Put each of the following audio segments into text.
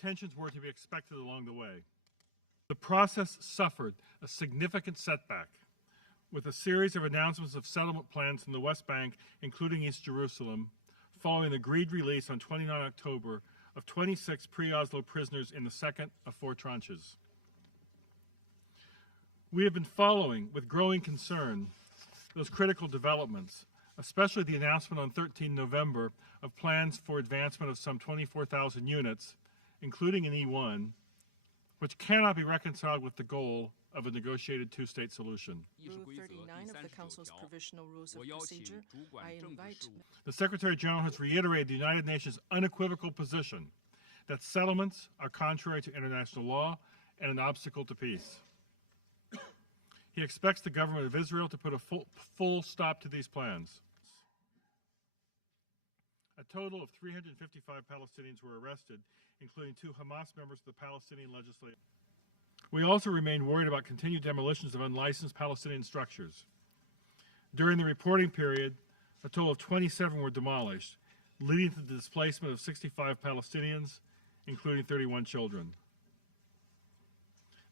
tensions were to be expected along the way. The process suffered a significant setback, with a series of announcements of settlement plans in the West Bank, including East Jerusalem, following the agreed release on 29 October of 26 pre-Oslo prisoners in the second of 4 tranches. We have been following with growing concern those critical developments, especially the announcement on 13 November of plans for advancement of some 24,000 units, including an E1, which cannot be reconciled with the goal of a negotiated two-state solution. Rule 39 of the Council's Provisional Rules of Procedure, I invite... The Secretary General has reiterated the United Nations' unequivocal position that settlements are contrary to international law and an obstacle to peace. He expects the government of Israel to put a full stop to these plans. A total of 355 Palestinians were arrested, including 2 Hamas members of the Palestinian legislature. We also remain worried about continued demolitions of unlicensed Palestinian structures. During the reporting period, a total of 27 were demolished, leading to the displacement of 65 Palestinians, including 31 children.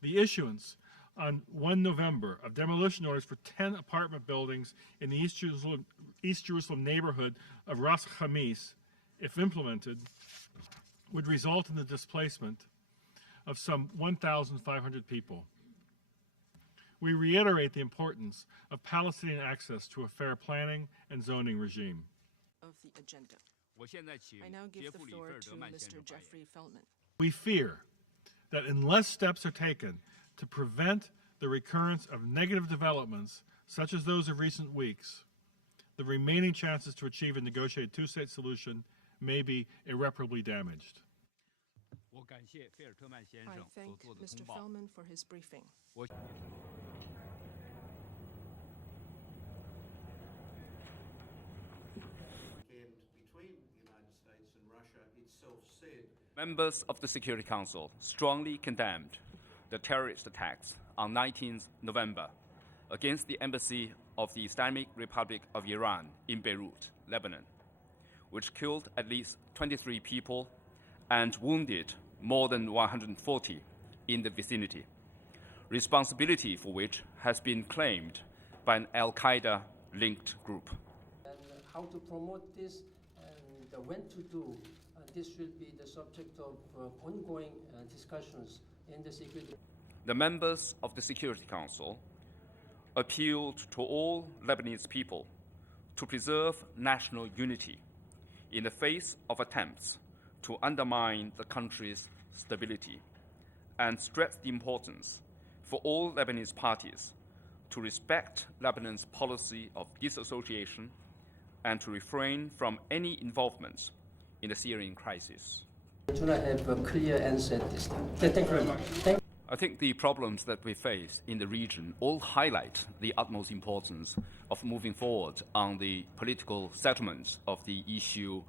The issuance on 1 November of demolition orders for 10 apartment buildings in the East Jerusalem neighborhood of Ras Chamis, if implemented, would result in the displacement of some 1,500 people. We reiterate the importance of Palestinian access to a fair planning and zoning regime. Of the agenda. I now give the floor to Mr. Jeffrey Feldman. We fear that unless steps are taken to prevent the recurrence of negative developments, such as those of recent weeks, the remaining chances to achieve a negotiated two-state solution may be irreparably damaged. I thank Mr. Feldman for his briefing. Members of the Security Council strongly condemned the terrorist attacks on 19 November against the embassy of the Islamic Republic of Iran in Beirut, Lebanon, which killed at least 23 people and wounded more than 140 in the vicinity, responsibility for which has been claimed by an al-Qaeda-linked group. And how to promote this and when to do, this will be the subject of ongoing discussions in the Security. The members of the Security Council appealed to all Lebanese people to preserve national unity in the face of attempts to undermine the country's stability, and stressed the importance for all Lebanese parties to respect Lebanon's policy of disassociation and to refrain from any involvement in the Syrian crisis. I do not have a clear answer at this time. Thank you very much. I think the problems that we face in the region all highlight the utmost importance of moving forward on the political settlement of the issue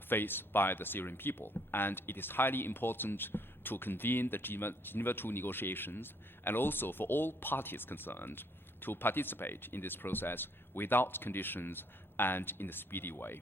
faced by the Syrian people. And it is highly important to convene the Geneva II negotiations and also for all parties concerned to participate in this process without conditions and in a speedy way.